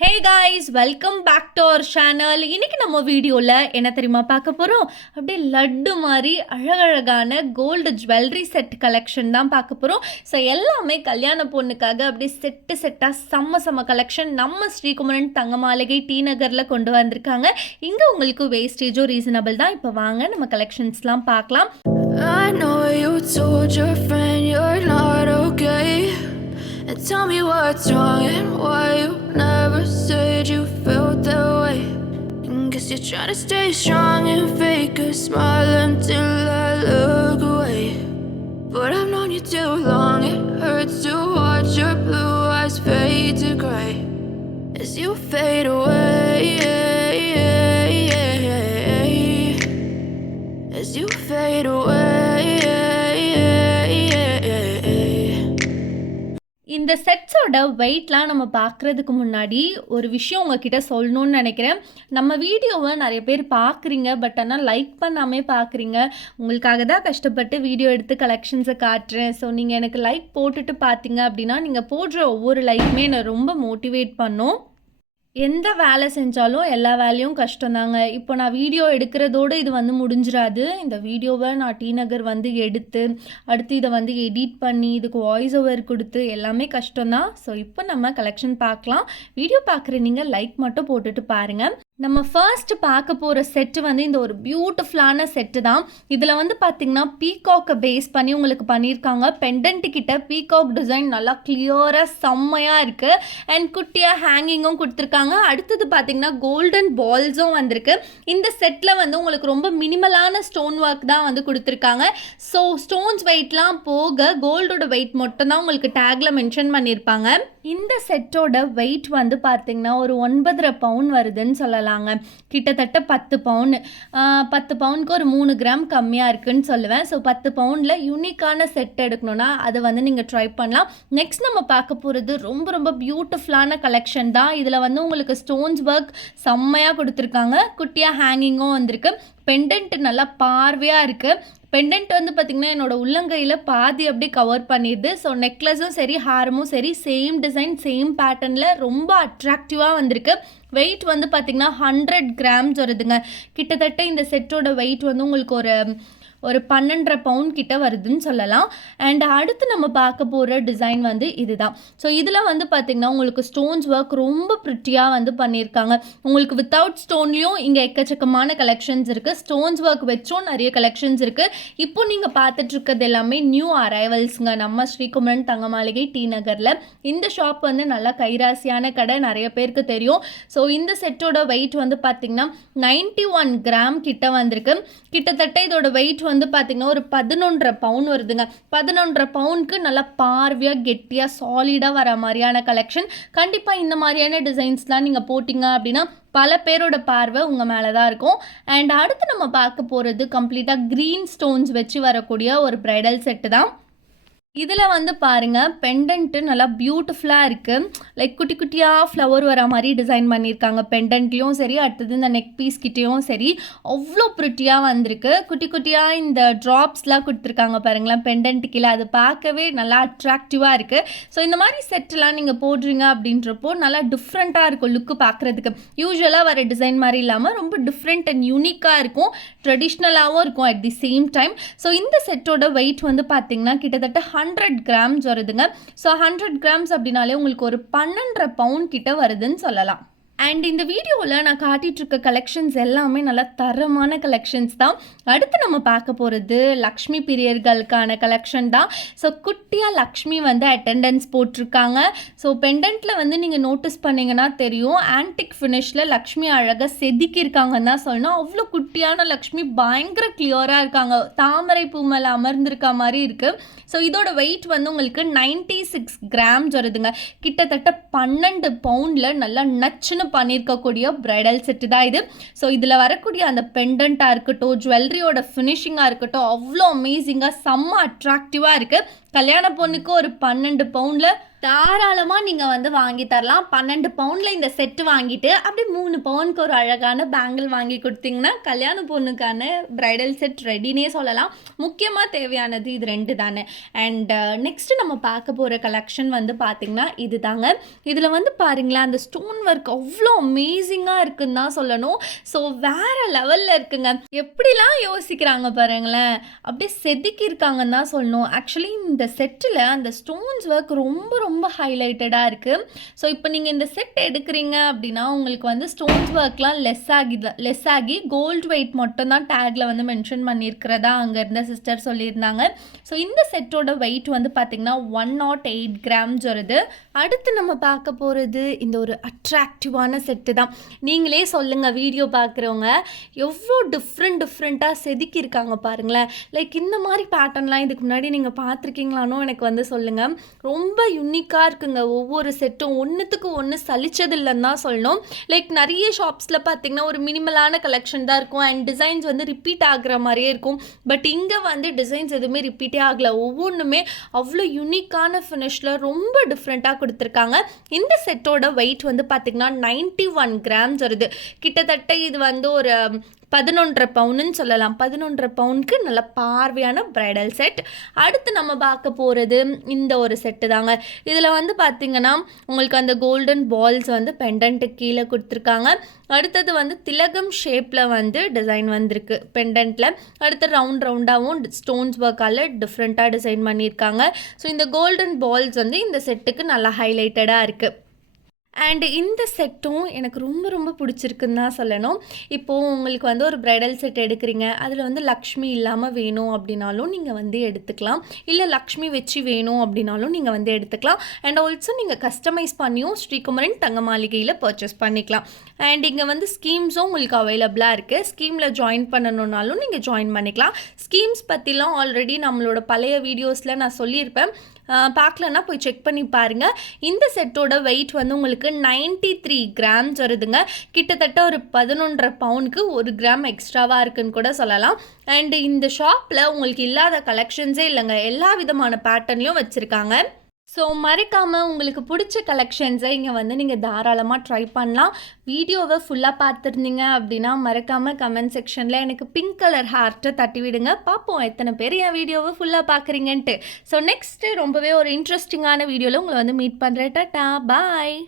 Hey guys, welcome back to our channel. இன்னைக்கு நம்ம வீடியோவில் என்ன தெரியுமா பார்க்க போகிறோம்? அப்படியே லட்டு மாதிரி அழகழகான கோல்டு ஜுவல்லரி செட் கலெக்ஷன் தான் பார்க்க போகிறோம். ஸோ எல்லாமே கல்யாண பொண்ணுக்காக அப்படியே செட்டாக செம்ம கலெக்ஷன் நம்ம ஸ்ரீகுமரன் தங்க மாளிகை டி நகரில் கொண்டு வந்திருக்காங்க. இங்கே உங்களுக்கு வேஸ்டேஜும் ரீசனபிள் தான். இப்போ வாங்க நம்ம கலெக்ஷன்ஸ்லாம் பார்க்கலாம். I know you told your friend you're not okay, and tell me what's wrong and why you never said you felt that way. Guess you're trying to stay strong and fake a smile until I look away. But I've known you too long, it hurts to watch your blue eyes fade to gray as you fade away, as you fade away. இந்த செட்ஸோட வெயிட்லாம் நம்ம பார்க்குறதுக்கு முன்னாடி ஒரு விஷயம் உங்ககிட்ட சொல்லணும்னு நினைக்கிறேன். நம்ம வீடியோவை நிறைய பேர் பார்க்குறீங்க, பட் ஆனால் லைக் பண்ணாமே பார்க்குறீங்க. உங்களுக்காக தான் கஷ்டப்பட்டு வீடியோ எடுத்து கலெக்ஷன்ஸை காட்டுறேன். ஸோ நீங்கள் எனக்கு லைக் போட்டுட்டு பார்த்தீங்க அப்படின்னா நீங்கள் போடுற ஒவ்வொரு லைக்குமே என்னை ரொம்ப மோட்டிவேட் பண்ணும். எந்த வேலை செஞ்சாலும் எல்லா வேலையும் கஷ்டம்தாங்க. இப்போ நான் வீடியோ எடுக்கிறதோடு இது முடிஞ்சிடாது. இந்த வீடியோவை நான் டி நகர் எடுத்து அடுத்து இதை எடிட் பண்ணி இதுக்கு வாய்ஸ் ஓவர் கொடுத்து எல்லாமே கஷ்டம்தான். ஸோ இப்போ நம்ம கலெக்ஷன் பார்க்கலாம். வீடியோ பார்க்குற நீங்கள் லைக் மட்டும் போட்டுட்டு பாருங்கள். நம்ம ஃபர்ஸ்ட் பார்க்க போகிற செட்டு இந்த ஒரு பியூட்டிஃபுல்லான செட்டு தான். இதில் பார்த்திங்கன்னா பீகாக்கை பேஸ் பண்ணி உங்களுக்கு பண்ணியிருக்காங்க. பெண்டன்ட்டு கிட்ட பீகாக் டிசைன் நல்லா கிளியராக செம்மையாக இருக்குது. அண்ட் குட்டியாக ஹேங்கிங்கும் கொடுத்துருக்காங்க. அடுத்தது பார்த்திங்கன்னா கோல்டன் பால்ஸும் வந்திருக்கு. இந்த செட்டில் உங்களுக்கு ரொம்ப மினிமலான ஸ்டோன் ஒர்க் தான் கொடுத்துருக்காங்க. ஸோ ஸ்டோன்ஸ் வெயிட்லாம் போக கோல்டோட வெயிட் மட்டும் தான் உங்களுக்கு டேக்கில் மென்ஷன் பண்ணியிருப்பாங்க. இந்த செட்டோட வெயிட் பார்த்திங்கன்னா ஒரு 9.5 பவுன் வருதுன்னு சொல்லலாம். கிட்டத்தட்ட 10 பவுன். 10 பவுனுக்கு ஒரு 3 கிராம் கம்மியாக இருக்குன்னு சொல்லுவேன். ஸோ 10 பவுனில் யூனிக்கான செட் எடுக்கணும்னா அதை நீங்கள் ட்ரை பண்ணலாம். நெக்ஸ்ட் நம்ம பார்க்க போகிறது ரொம்ப பியூட்டிஃபுல்லான கலெக்ஷன் தான். இதில் உங்களுக்கு ஸ்டோன்ஸ் ஒர்க் செம்மையாக கொடுத்துருக்காங்க. குட்டியாக ஹேங்கிங்கும் வந்திருக்கு. பெண்டன்ட் நல்லா பார்வையாக இருக்குது. பெண்டன்ட் பார்த்திங்கன்னா என்னோடய உள்ளங்கையில் பாதி அப்படியே கவர் பண்ணிடுது. ஸோ நெக்லஸும் சரி ஹாரமும் சரி சேம் டிசைன் சேம் பேட்டர்னில் ரொம்ப அட்ராக்டிவாக வந்திருக்கு. வெயிட் பார்த்திங்கன்னா 100 கிராம்ஸ் வருதுங்க. கிட்டத்தட்ட இந்த செட்டோட வெயிட் உங்களுக்கு ஒரு 12.5 பவுன் கிட்ட வருதுன்னு சொல்லலாம். அண்ட் அடுத்து நம்ம பார்க்க போகிற டிசைன் இதுதான். ஸோ இதில் பார்த்திங்கன்னா உங்களுக்கு ஸ்டோன்ஸ் ஒர்க் ரொம்ப ப்ரிட்டியாக பண்ணியிருக்காங்க. உங்களுக்கு வித்தவுட் ஸ்டோன்லேயும் இங்கே எக்கச்சக்கமான கலெக்ஷன்ஸ் இருக்குது. ஸ்டோன்ஸ் ஒர்க் வச்சும் நிறைய கலெக்ஷன்ஸ் இருக்குது. இப்போ நீங்கள் பார்த்துட்ருக்கிறது எல்லாமே நியூ அரைவல்ஸுங்க நம்ம ஸ்ரீகுமரன் தங்க மாளிகை டி நகரில். இந்த ஷாப் நல்லா கைராசியான கடை, நிறைய பேருக்கு தெரியும். ஸோ இந்த செட்டோட வெயிட் பார்த்திங்கன்னா 91 கிராம் கிட்ட வந்திருக்கு. கிட்டத்தட்ட இதோட வெயிட் பார்த்திங்கன்னா ஒரு 11.5 பவுன் வருதுங்க. 11.5 பவுனுக்கு நல்லா பார்வையாக கெட்டியாக சாலிடாக வர மாதிரியான கலெக்ஷன். கண்டிப்பாக இந்த மாதிரியான டிசைன்ஸ்லாம் நீங்கள் போட்டிங்க அப்படின்னா பல பேரோட பார்வை உங்கள் மேலே தான் இருக்கும். அண்ட் அடுத்து நம்ம பார்க்க போகிறது கம்ப்ளீட்டாக க்ரீன் ஸ்டோன்ஸ் வச்சு வரக்கூடிய ஒரு ப்ரைடல் செட்டு தான். இதில் பாருங்கள் பெண்டன்ட்டு நல்லா பியூட்டிஃபுல்லாக இருக்குது. லைக் குட்டி குட்டியாக ஃப்ளவர் வர மாதிரி டிசைன் பண்ணியிருக்காங்க. பெண்டன்ட்லேயும் சரி அடுத்தது இந்த நெக் பீஸ் கிட்டேயும் சரி அவ்வளோ ப்ரிட்டியாக வந்திருக்கு. குட்டி குட்டியாக இந்த ட்ராப்ஸ்லாம் கொடுத்துருக்காங்க பாருங்களேன் பெண்டன்ட்டு கீழே. அது பார்க்கவே நல்லா அட்ராக்டிவாக இருக்குது. ஸோ இந்த மாதிரி செட்டெலாம் நீங்கள் போடுறீங்க அப்படின்றப்போ நல்லா டிஃப்ரெண்ட்டாக இருக்கும் லுக்கு பார்க்குறதுக்கு. யூஸ்வலாக வர டிசைன் மாதிரி இல்லாமல் ரொம்ப டிஃப்ரெண்ட் அண்ட் யூனிக்காக இருக்கும். ட்ரெடிஷ்னலாகவும் இருக்கும் at the same time. So இந்த செட்டோட வெயிட் பார்த்திங்கன்னா கிட்டத்தட்ட 100 கிராம்ஸ் வருதுங்க. ஸோ 100 கிராம்ஸ் அப்படின்னாலே உங்களுக்கு ஒரு 12.5 பவுன் கிட்ட வருதுன்னு சொல்லலாம். அண்ட் இந்த வீடியோவில் நான் காட்டிகிட்ருக்க கலெக்ஷன்ஸ் எல்லாமே நல்லா தரமான கலெக்ஷன்ஸ் தான். அடுத்து நம்ம பார்க்க போகிறது லக்ஷ்மி பிரியர்களுக்கான கலெக்ஷன் தான். ஸோ குட்டியாக லக்ஷ்மி அட்டெண்டன்ஸ் போட்டிருக்காங்க. ஸோ பெண்டன்ட்டில் நீங்கள் நோட்டீஸ் பண்ணிங்கன்னா தெரியும் ஆன்டிக் ஃபினிஷில் லக்ஷ்மி அழகாக செதுக்கியிருக்காங்கன்னு தான் சொல்லணும். அவ்வளோ குட்டியான லக்ஷ்மி பயங்கர கிளியராக இருக்காங்க. தாமரை பூ மேலே அமர்ந்திருக்க மாதிரி இருக்குது. ஸோ இதோட வெயிட் உங்களுக்கு 96 கிராம்ஸ் வருதுங்க. கிட்டத்தட்ட 12 பவுண்டில் நல்லா நச்சுன்னு பண்ணியிருக்கக்கூடிய பிரைடல் செட்டு தான் இது. ஸோ இதில் வரக்கூடிய அந்த பெண்டண்ட்டாக இருக்கட்டும், ஜுவல்லரியோட ஃபினிஷிங்காக இருக்கட்டும், அவ்வளோ அமேசிங்காக செம்ம அட்ராக்டிவாக இருக்குது. கல்யாண பொண்ணுக்கு ஒரு 12 பவுனில் தாராளமாக நீங்கள் வந்து வாங்கி தரலாம். 12 பவுனில் இந்த செட்டு வாங்கிட்டு அப்படியே 3 பவுனுக்கு ஒரு அழகான பேங்கிள் வாங்கி கொடுத்தீங்கன்னா கல்யாண பொண்ணுக்கான ப்ரைடல் செட் ரெடினே சொல்லலாம். முக்கியமாக தேவையானது இது 2 தானே. அண்ட் நெக்ஸ்ட்டு நம்ம பார்க்க போகிற கலெக்ஷன் வந்து பார்த்திங்கன்னா இது தாங்க. இதில் வந்து பாருங்களேன், அந்த ஸ்டோன் ஒர்க் அவ்வளோ அமேசிங்காக இருக்குன்னு தான் சொல்லணும். ஸோ வேறு லெவலில் இருக்குங்க. எப்படிலாம் யோசிக்கிறாங்க பாருங்களேன், அப்படியே செதுக்கியிருக்காங்கன்னு தான் சொல்லணும். ஆக்சுவலி இந்த செட்டில் அந்த ஸ்டோன்ஸ் ஒர்க் ரொம்ப ரொம்ப ஹைலைட்டடாக இருக்குது. ஸோ இப்போ நீங்கள் இந்த செட் எடுக்கிறீங்க அப்படின்னா உங்களுக்கு வந்து ஸ்டோன்ஸ் ஒர்க்லாம் லெஸ் ஆகி கோல்டு வெயிட் மட்டும் தான் டேக்கில் வந்து மென்ஷன் பண்ணியிருக்கிறதா அங்கே இருந்த சிஸ்டர் சொல்லியிருந்தாங்க. ஸோ இந்த செட்டோட வெயிட் வந்து பார்த்திங்கன்னா 108 கிராம்ஸ் வருது. அடுத்து நம்ம பார்க்க போகிறது இந்த ஒரு அட்ராக்டிவான செட்டு தான். நீங்களே சொல்லுங்கள், வீடியோ பார்க்குறவங்க எவ்வளோ டிஃப்ரெண்ட்டாக செதுக்கியிருக்காங்க பாருங்களேன். லைக் இந்த மாதிரி பேட்டர்ன்லாம் இதுக்கு முன்னாடி நீங்கள் பார்த்துருக்கீங்களானோ எனக்கு வந்து சொல்லுங்கள். ரொம்ப யூனிக்காக இருக்குங்க. ஒவ்வொரு செட்டும் ஒன்றுத்துக்கு ஒன்று சலிச்சது இல்லைன்னு தான் சொல்லணும். லைக் நிறைய ஷாப்ஸில் பார்த்திங்கன்னா ஒரு மினிமலான கலெக்ஷன் தான் இருக்கும் அண்ட் டிசைன்ஸ் வந்து ரிப்பீட் ஆகுற மாதிரியே இருக்கும். பட் இங்கே வந்து டிசைன்ஸ் எதுவுமே ரிப்பீட்டே ஆகலை. ஒவ்வொன்றுமே அவ்வளோ யூனிக்கான ஃபினிஷில் ரொம்ப டிஃப்ரெண்ட்டாக கொடுத்துருக்காங்க. இந்த செட்டோட வெயிட் வந்து பார்த்திங்கன்னா 91 கிராம்ஸ் வருது. கிட்டத்தட்ட இது வந்து ஒரு 11.5 பவுனுன்னு சொல்லலாம். 11.5 பவுனுக்கு நல்ல பார்வையான ப்ரைடல் செட். அடுத்து நம்ம பார்க்க போகிறது இந்த ஒரு செட்டு தாங்க. இதில் வந்து பார்த்திங்கன்னா உங்களுக்கு அந்த கோல்டன் பால்ஸ் வந்து பெண்டன்ட்டுக்கு கீழே கொடுத்துருக்காங்க. அடுத்தது வந்து திலகம் ஷேப்பில் வந்து டிசைன் வந்திருக்கு பெண்டன்ட்டில். அடுத்து ரவுண்டாகவும் ஸ்டோன்ஸ் ஒர்க்கால் டிஃப்ரெண்ட்டாக டிசைன் பண்ணியிருக்காங்க. ஸோ இந்த கோல்டன் பால்ஸ் வந்து இந்த செட்டுக்கு நல்லா ஹைலைட்டடாக இருக்குது. அண்ட் இந்த செட்டும் எனக்கு ரொம்ப ரொம்ப பிடிச்சிருக்குன்னு தான் சொல்லணும். இப்போது உங்களுக்கு வந்து ஒரு ப்ரைடல் செட் எடுக்கிறீங்க, அதில் வந்து லக்ஷ்மி இல்லாமல் வேணும் அப்படின்னாலும் நீங்கள் வந்து எடுத்துக்கலாம். இல்லை லக்ஷ்மி வச்சு வேணும் அப்படின்னாலும் நீங்கள் வந்து எடுத்துக்கலாம். அண்ட் ஆல்சோ நீங்கள் கஸ்டமைஸ் பண்ணியும் ஸ்ரீகுமரன் தங்க மாளிகையில் பர்ச்சேஸ் பண்ணிக்கலாம். அண்ட் இங்கே வந்து ஸ்கீம்ஸும் உங்களுக்கு அவைலபிளாக இருக்குது. ஸ்கீமில் ஜாயின் பண்ணணுன்னாலும் நீங்கள் ஜாயின் பண்ணிக்கலாம். ஸ்கீம்ஸ் பற்றிலாம் ஆல்ரெடி நம்மளோட பழைய வீடியோஸில் நான் சொல்லியிருப்பேன். பார்க்கலன்னா போய் செக் பண்ணி பாருங்கள். இந்த செட்டோட வெயிட் வந்து உங்களுக்கு 93 கிராம்ஸ் வருதுங்க. கிட்டத்தட்ட ஒரு 11.5 பவுனுக்கு 1 கிராம் எக்ஸ்ட்ராவாக இருக்குன்னு கூட சொல்லலாம். அண்டு இந்த ஷாப்பில் உங்களுக்கு இல்லாத கலெக்ஷன்ஸே இல்லைங்க. எல்லா விதமான பேட்டர்ன்லையும் வச்சுருக்காங்க. ஸோ மறக்காமல் உங்களுக்கு பிடிச்ச கலெக்ஷன்ஸை இங்கே வந்து நீங்கள் தாராளமாக ட்ரை பண்ணலாம். வீடியோவை ஃபுல்லாக பார்த்துருந்தீங்க அப்படின்னா மறக்காமல் கமெண்ட் செக்ஷனில் எனக்கு பிங்க் கலர் ஹார்ட்டை தட்டி விடுங்க. பார்ப்போம் எத்தனை பேர் என் வீடியோவை ஃபுல்லாக பார்க்குறீங்கன்ட்டு. ஸோ நெக்ஸ்ட்டு ரொம்பவே ஒரு இன்ட்ரெஸ்டிங்கான வீடியோவில் உங்களை வந்து மீட் பண்ணுறேன். டாடா, பாய்.